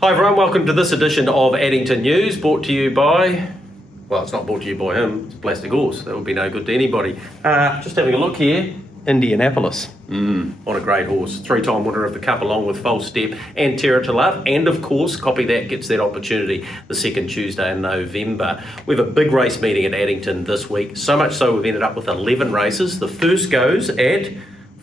Hi everyone, welcome to this edition of Addington News, brought to you by, well, it's not brought to you by him, it's a plastic horse. That would be no good to anybody. Just having a look here, Indianapolis. What a great horse. Three-time winner of the Cup along with False Step and Terror to Love. And of course, Copy That gets that opportunity the second Tuesday in November. We have a big race meeting at Addington this week. So much so we've ended up with 11 races. The first goes at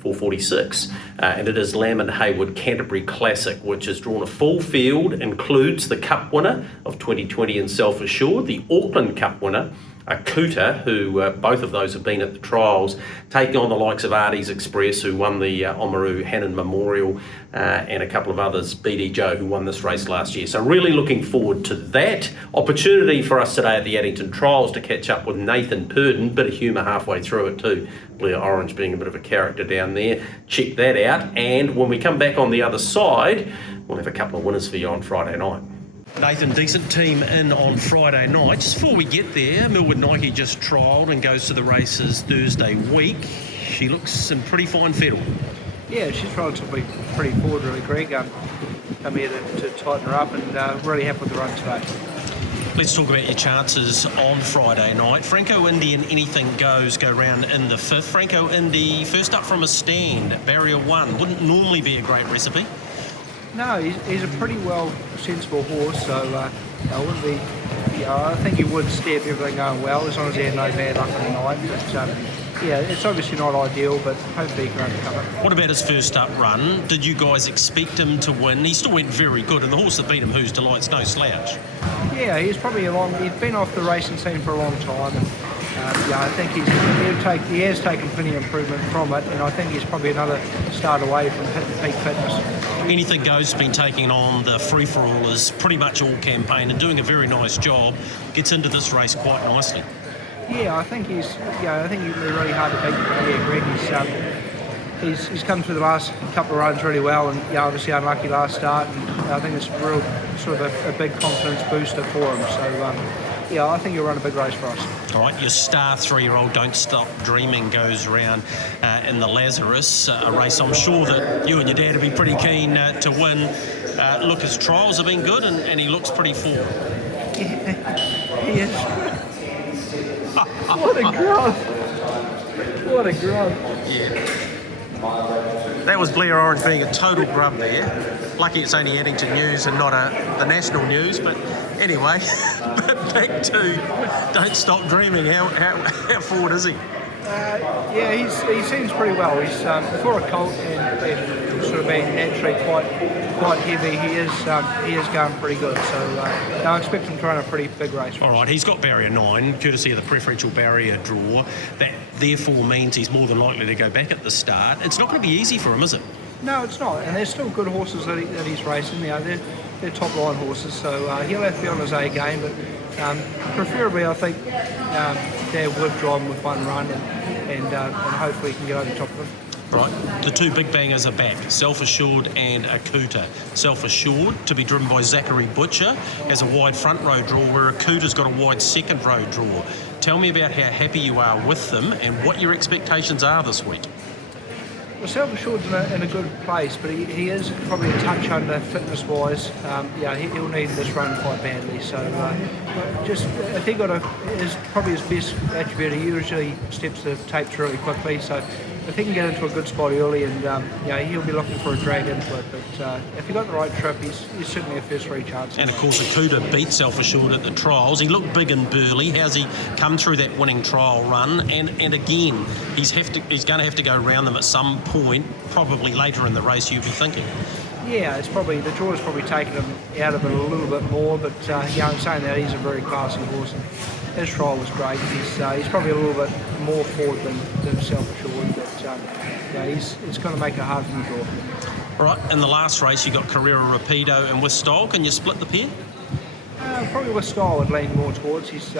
4:46, and it is Lamb and Hayward Canterbury Classic, which has drawn a full field, includes the Cup winner of 2020 in Self Assured, the Auckland Cup winner, Akuta, who both of those have been at the trials, taking on the likes of Artie's Express, who won the Oamaru Hannon Memorial, and a couple of others, BD Joe, who won this race last year. So really looking forward to that. Opportunity for us today at the Addington Trials to catch up with Nathan Purdon, bit of humour halfway through it too. Blair Orange being a bit of a character down there. Check that out. And when we come back on the other side, we'll have a couple of winners for you on Friday night. Nathan, decent team in on Friday night. Just before we get there, Millwood Nike just trialled and goes to the races Thursday week. She looks in pretty fine fettle. Yeah, she's relatively pretty forward really, Greg. Come here to tighten her up and really happy with the run today. Let's talk about your chances on Friday night. Franco Indy and Anything Goes go round in the fifth. Franco Indy first up from a stand, barrier one. Wouldn't normally be a great recipe. No, he's a pretty well sensible horse, so I wouldn't be. I think he would step everything going well as long as he had no bad luck on the night. But yeah, it's obviously not ideal, but hopefully he can overcome it. What about his first up run? Did you guys expect him to win? He still went very good, and the horse that beat him, Who's Delight's no slouch. Yeah, he's probably he's been off the racing scene for a long time, and yeah, I think he has taken plenty of improvement from it, and I think he's probably another start away from hitting peak fitness. Anything Goes has been taking on the free-for-all as pretty much all campaign and doing a very nice job. Gets into this race quite nicely. Yeah, I think he'll be really hard to beat. Yeah, Greg, he's come through the last couple of runs really well, and yeah, obviously unlucky last start, and I think it's real sort of a big confidence booster for him. So yeah, I think he'll run a big race for us. All right, your star 3-year-old Don't Stop Dreaming goes around in the Lazarus, a race I'm sure that you and your dad would be pretty keen to win. Look, his trials have been good, and he looks pretty forward. Yeah, he is. What a grunt! What a grunt! Yeah. That was Blair Orange being a total grub there. Lucky it's only Addington News and not the national news, but anyway, back to Don't Stop Dreaming. How forward is he? Yeah, he seems pretty well. He's for a colt and sort of being naturally quite heavy. He is going pretty good. So I expect him to run a pretty big race. All right, he's got barrier 9, courtesy of the preferential barrier draw. That therefore means he's more than likely to go back at the start. It's not going to be easy for him, is it? No, it's not. And they're still good horses that he's racing. You know, they're top line horses. So he'll have to be on his A game, but preferably I think Dad would drive him with one run and hopefully he can get over the top of him. Right, the two big bangers are back, Self Assured and Akuta. Self Assured, to be driven by Zachary Butcher, has a wide front row draw, where Akuta's got a wide second row draw. Tell me about how happy you are with them and what your expectations are this week. Well, Self Assured's in a good place, but he is probably a touch under fitness-wise. Yeah, he'll need this run quite badly. So, just if he is probably his best attribute. He usually steps the tapes really quickly. So, if he can get into a good spot early, and yeah, he'll be looking for a drag into it. But if he got the right trip, he's certainly a first-ree chance. And of course, Akuta beat Self Assured at the trials. He looked big and burly. How's he come through that winning trial run? And again, he's going to have to go around them at some point, probably later in the race. You'd be thinking. Yeah, the draw's probably taken him out of it a little bit more. But yeah, I'm saying that he's a very classy horse. And his trial was great. He's probably a little bit more forward than Self Assured, but yeah, it's going to make it hard for him to draw. All right, in the last race you got Carrera Rapido and With Style. Can you split the pair? Probably With Style would lean more towards. He's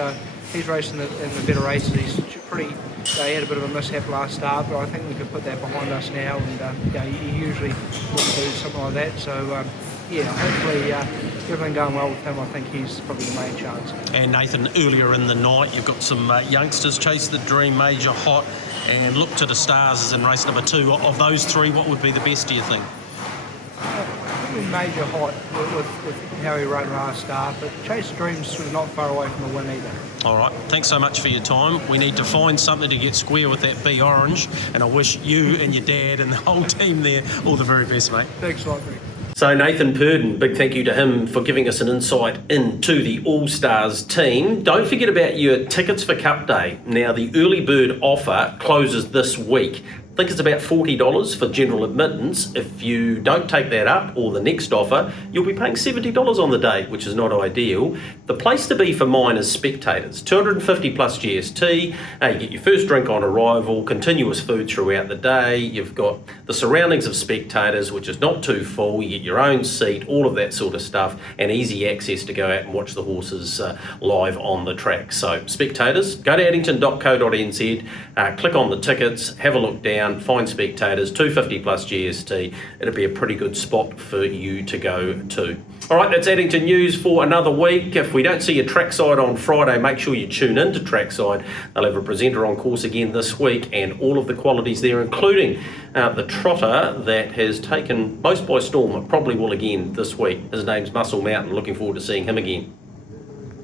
racing in the better races. He's he had a bit of a mishap last start, but I think we could put that behind us now. And yeah, he usually wouldn't do something like that. So yeah, hopefully everything going well with him. I think he's probably the main chance. And Nathan, earlier in the night, you've got some youngsters, Chase the Dream, Major Hot, and Look to the Stars is in race number 2. Of those three, what would be the best, do you think? probably major height with how he ran last start, but Chase Dream's sort of not far away from a win either. All right, thanks so much for your time. We need to find something to get square with that B Orange, and I wish you and your dad and the whole team there all the very best, mate. Thanks a lot, Greg. So Nathan Purdon, big thank you to him for giving us an insight into the All-Stars team. Don't forget about your tickets for Cup Day. Now, the early bird offer closes this week. I think it's about $40 for general admittance. If you don't take that up, or the next offer, you'll be paying $70 on the day, which is not ideal. The place to be for mine is Spectators. 250 plus GST. You get your first drink on arrival, continuous food throughout the day. You've got the surroundings of Spectators, which is not too full. You get your own seat, all of that sort of stuff, and easy access to go out and watch the horses live on the track. So Spectators, go to addington.co.nz, click on the tickets, have a look down, find Spectators, 250 plus GST. It'll be a pretty good spot for you to go to. All right, that's Addington News for another week. If we don't see you trackside on Friday, make sure you tune in to trackside. They'll have a presenter on course again this week, and all of the qualities there, including the trotter that has taken most by storm, probably will again this week. His name's Muscle Mountain. Looking forward to seeing him again.